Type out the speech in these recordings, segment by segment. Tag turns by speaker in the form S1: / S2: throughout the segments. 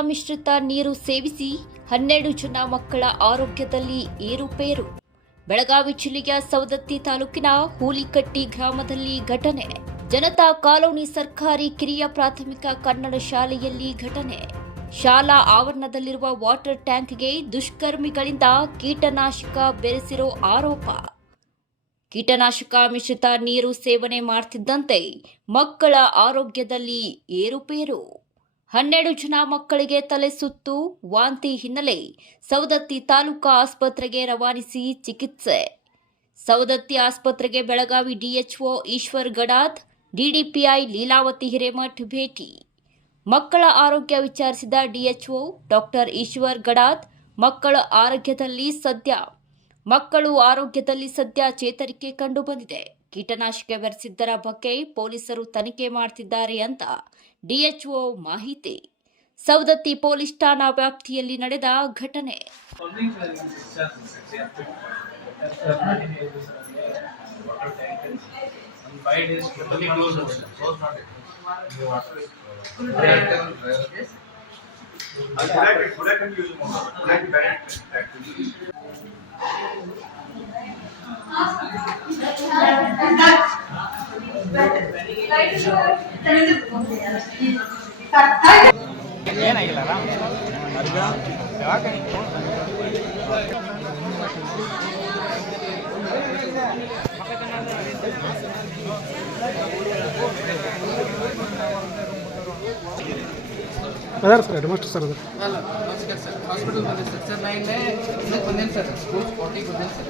S1: ಮಿಶ್ರಿತ ನೀರು ಸೇವಿಸಿ ಹನ್ನೆರಡು ಜನ ಮಕ್ಕಳ ಆರೋಗ್ಯದಲ್ಲಿ ಏರುಪೇರು. ಬೆಳಗಾವಿ ಜಿಲ್ಲೆಯ ಸವದತ್ತಿ ತಾಲೂಕಿನ ಹೂಲಿಕಟ್ಟಿ ಗ್ರಾಮದಲ್ಲಿ ಘಟನೆ. ಜನತಾ ಕಾಲೋನಿ ಸರ್ಕಾರಿ ಕಿರಿಯ ಪ್ರಾಥಮಿಕ ಕನ್ನಡ ಶಾಲೆಯಲ್ಲಿ ಘಟನೆ. ಶಾಲಾ ಆವರಣದಲ್ಲಿರುವ ವಾಟರ್ ಟ್ಯಾಂಕ್ಗೆ ದುಷ್ಕರ್ಮಿಗಳಿಂದ ಕೀಟನಾಶಕ ಬೆರೆಸಿರೋ ಆರೋಪ. ಕೀಟನಾಶಕ ಮಿಶ್ರಿತ ನೀರು ಸೇವನೆ ಮಾಡ್ತಿದ್ದಂತೆ ಮಕ್ಕಳ ಆರೋಗ್ಯದಲ್ಲಿ ಏರುಪೇರು. ಹನ್ನೆರಡು ಜನ ಮಕ್ಕಳಿಗೆ ತಲೆ ಸುತ್ತು ವಾಂತಿ ಹಿನ್ನೆಲೆ ಸವದತ್ತಿ ತಾಲೂಕಾ ಆಸ್ಪತ್ರೆಗೆ ರವಾನಿಸಿ ಚಿಕಿತ್ಸೆ. ಸವದತ್ತಿ ಆಸ್ಪತ್ರೆಗೆ ಬೆಳಗಾವಿ ಡಿಎಚ್ಒ ಈಶ್ವರ್ ಗಡಾದ್ ಡಿಡಿಪಿಐ ಲೀಲಾವತಿ ಹಿರೇಮಠ್ ಭೇಟಿ. ಮಕ್ಕಳ ಆರೋಗ್ಯ ವಿಚಾರಿಸಿದ ಡಿಎಚ್ಒ ಡಾಕ್ಟರ್ ಈಶ್ವರ್ ಗಡಾದ್ ಮಕ್ಕಳ ಆರೋಗ್ಯದಲ್ಲಿ ಸದ್ಯ, ಮಕ್ಕಳು ಆರೋಗ್ಯದಲ್ಲಿ ಸದ್ಯ ಚೇತರಿಕೆ ಕಂಡುಬಂದಿದೆ. ಕೀಟನಾಶಕ ಬೆರೆಸಿದ್ದರ ಬಗ್ಗೆ ಪೊಲೀಸರು ತನಿಖೆ ಮಾಡ್ತಿದ್ದಾರೆ ಅಂತ ಡಿಎಚ್ಒ ಮಾಹಿತಿ. ಸವದತ್ತಿ ಪೊಲೀಸ್ ಠಾಣಾ ವ್ಯಾಪ್ತಿಯಲ್ಲಿ ನಡೆದ ಘಟನೆ.
S2: ಏನಾಗಿಲ್ಲ ರಾಮ್ ಯಾವಾಗ
S3: ಅದಾರ ಸರ್ ಹೆಡ್ ಮಾಸ್ಟರ್ ಸರ್ ಅದು
S4: ಅಲ್ಲ ನಮಸ್ಕಾರ ಸರ್ ಹಾಸ್ಪಿಟಲ್ ಬಂದಿದೆ ಸರ್ ಸರ್ ನಾ ಇಲ್ಲೇ ಇದಕ್ಕೆ ಬಂದೇನು ಸರ್ ಸ್ಕೂಲ್ ಸ್ಪಾಟಿಗೆ ಬಂದೇನು ಸರ್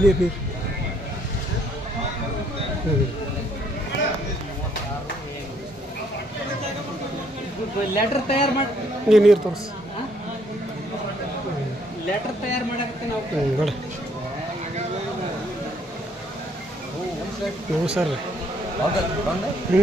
S3: ನೀರು ನೀರು ಹ್ಞೂ
S4: ಲೆಟ್ರ್ ತಯಾರು ಮಾಡಿ
S3: ನೀರು ನೀರು ತೋರಿಸಿ.
S4: ಲೆಟರ್ ತಯಾರು ಮಾಡಕ್ಕೆ ನಾವು.
S3: ಹ್ಞೂ ಸರ್. ಹ್ಞೂ